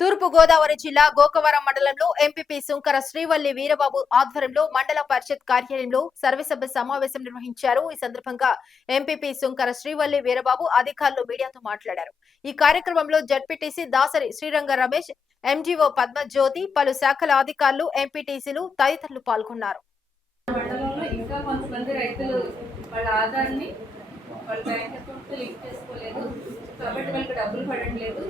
తూర్పు గోదావరి జిల్లా గోకవరం మండలంలో ఎంపీపీ సుంకర శ్రీవల్లి వీరబాబు ఆధ్వర్యంలో మండల పరిషత్ కార్యాలయంలో సర్వసభ్య సమావేశం నిర్వహించారు. ఈ సందర్భంగా ఎంపీపీ సుంకర శ్రీవల్లి వీరబాబు అధికారులు మీడియాతో మాట్లాడారు. ఈ కార్యక్రమంలో జడ్పీటీసీ దాసరి శ్రీరంగ రమేష్ ఎంజీఓ పద్మజ్యోతి పలు శాఖల అధికారులు ఎంపీటీసీలు తదితరులు పాల్గొన్నారు. మండలంలో ఇంకా కొంతమంది రైతులు వాళ్ళ వాళ్ళ బ్యాంక్ అకౌంట్తో లింక్ చేసుకోలేదు. కాబట్టి వాళ్ళకి డబ్బులు పడట్లేదు.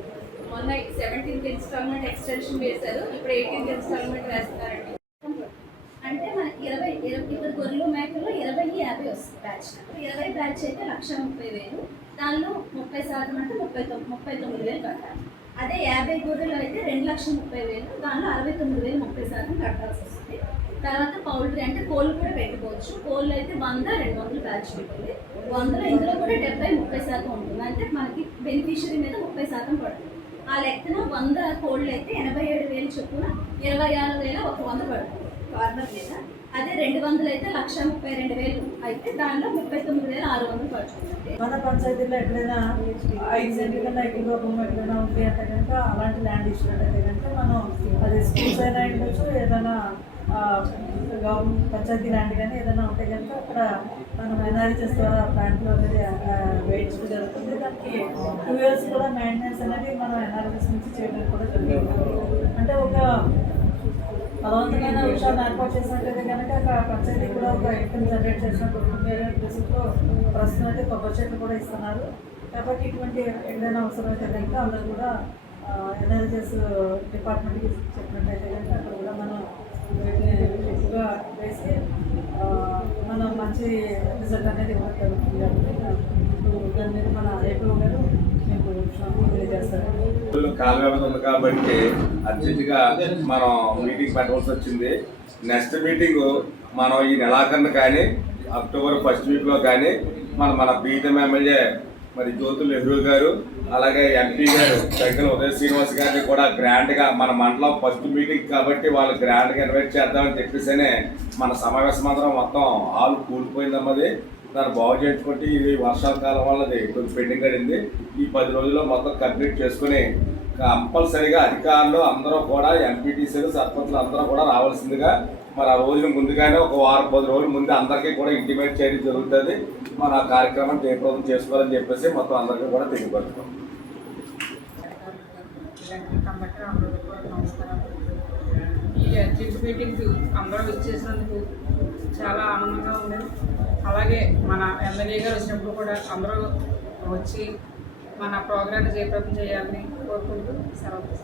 మొన్న సెవెంటీన్త్ ఇన్స్టాల్మెంట్ ఎక్స్టెన్షన్ వేశారు. ఇప్పుడు ఎయిటీన్త్ ఇన్స్టాల్మెంట్ వేస్తున్నారండి. అంటే మనకి ఇరవై ఇరవై ఇప్పుడు గొర్రెలు మేకలు ఇరవై యాభై వస్తుంది బ్యాచ్. ఇరవై బ్యాచ్ అయితే లక్ష ముప్పై వేలు. దానిలో ముప్పై శాతం అంటే ముప్పై ముప్పై తొమ్మిది వేలు కట్టాలి. అదే యాభై గొర్రెలు అయితే రెండు లక్షల ముప్పై వేలు. దానిలో అరవై తొమ్మిది వేలు ముప్పై శాతం కట్టాల్సి వస్తుంది. తర్వాత పౌల్ట్రీ అంటే కోళ్ళు కూడా పెట్టుకోవచ్చు. కోళ్ళు అయితే వంద రెండు వందలు బ్యాచ్ పెట్టింది వందలో ఇందులో కూడా డెబ్బై ముప్పై శాతం ఉంటుంది. అంటే మనకి బెనిఫిషియరీ మీద ముప్పై శాతం పడుతుంది. ఆ లెక్కన వంద కోళ్ళు అయితే ఎనభై ఏడు వేలు చొప్పున ఇరవై ఆరు వేల ఒక వంద పడుతుంది. ఫార్మర్ మీద. అదే రెండు వందలు అయితే లక్ష ముప్పై రెండు వేలు అయితే దానిలో ముప్పై తొమ్మిది వేల ఆరు వందలు పడుతుంది. మన పంచాయతీలో ఎక్కడైనా ఐదు సెంట్లు కన్నా ఎక్కువ భూమి ఎక్కడైనా ఉంది అంటే కనుక అలాంటి ల్యాండ్ ఇచ్చినట్టయితే కనుక మనం అది స్కూల్స్ అయినా ఉండొచ్చు ఏదైనా గవర్నమెంట్ పంచాయతీ లాంటి కానీ ఏదైనా ఉంటే కనుక అక్కడ మనం ఎన్ఆర్హెచ్ఎస్ ద్వారా బ్యాంకులో అనేది వేయించడం జరుగుతుంది. దానికి టూ ఇయర్స్ కూడా మెయింటెనెన్స్ అనేది మనం ఎన్ఆర్ఎస్ నుంచి చేయడం కూడా జరుగుతుంది. అంటే ఒక బలవంతమైన విషయాన్ని ఏర్పాటు చేసినట్లయితే కనుక ఒక పంచాయతీ కూడా ఒక ఇన్కమ్ జనరేట్ చేసినప్పుడు వేరే ప్లేసెస్లో ప్రస్తుతం అయితే కొబ్బరి చెట్లు కూడా ఇస్తున్నారు. కాబట్టి ఇటువంటి ఏదైనా అవసరమైతే కనుక అందరూ కూడా ఎన్ఆర్జెస్ డిపార్ట్మెంట్కి చెప్పినట్టయితే కనుక అక్కడ కూడా మనం రిజల్ట్ అనేది ఇవ్వడం జరుగుతుంది కాబట్టి దాని మీద మన ఏపీ గారు కాల వ్యవధి ఉంది కాబట్టి అర్జెంటుగా మనం మీటింగ్ పెట్టవలసి వచ్చింది. నెక్స్ట్ మీటింగ్ మనం ఈ నెలాఖరున కానీ అక్టోబర్ ఫస్ట్ వీక్లో కానీ మన మన బీటం ఎమ్మెల్యే మరి జ్యోతి నెహ్రూ గారు అలాగే ఎంపీ గారు దగ్గర ఉదయ శ్రీనివాస్ గారిని కూడా గ్రాండ్గా మన మండలం ఫస్ట్ మీటింగ్ కాబట్టి వాళ్ళు గ్రాండ్గా ఇన్వైట్ చేద్దామని చెప్పేసినే మన సమావేశం మాత్రం మొత్తం హాల్ కూలిపోయిందన్నది దాన్ని బాగు చేయించుకుంటే ఇది వర్షాకాలం వల్లది కొంచెం పెండింగ్ అడింది ఈ పది రోజుల్లో మొత్తం కంప్లీట్ చేసుకుని కంపల్సరిగా అధికారులు అందరూ కూడా ఎంపీటీసీలు సర్పంచులు అందరూ కూడా రావాల్సిందిగా మరి ఆ రోజున ముందుగానే ఒక వారం పది రోజుల ముందు అందరికీ కూడా ఇంటిమేట్ చేయడం జరుగుతుంది. మన ఆ కార్యక్రమం జయప్రదం చేసుకోవాలని చెప్పేసి మొత్తం అందరికీ కూడా తెలియపరుస్తాం ఈ అర్జెంట్ మీటింగ్ అందరూ వచ్చేసినందుకు చాలా ఆనందంగా ఉంది. అలాగే మన ఎమ్మెల్యే గారు వచ్చినప్పుడు కూడా అందరూ వచ్చి మన ప్రోగ్రాన్ని జయప్రదం చేయాలని కోరుకుంటూ సెలవు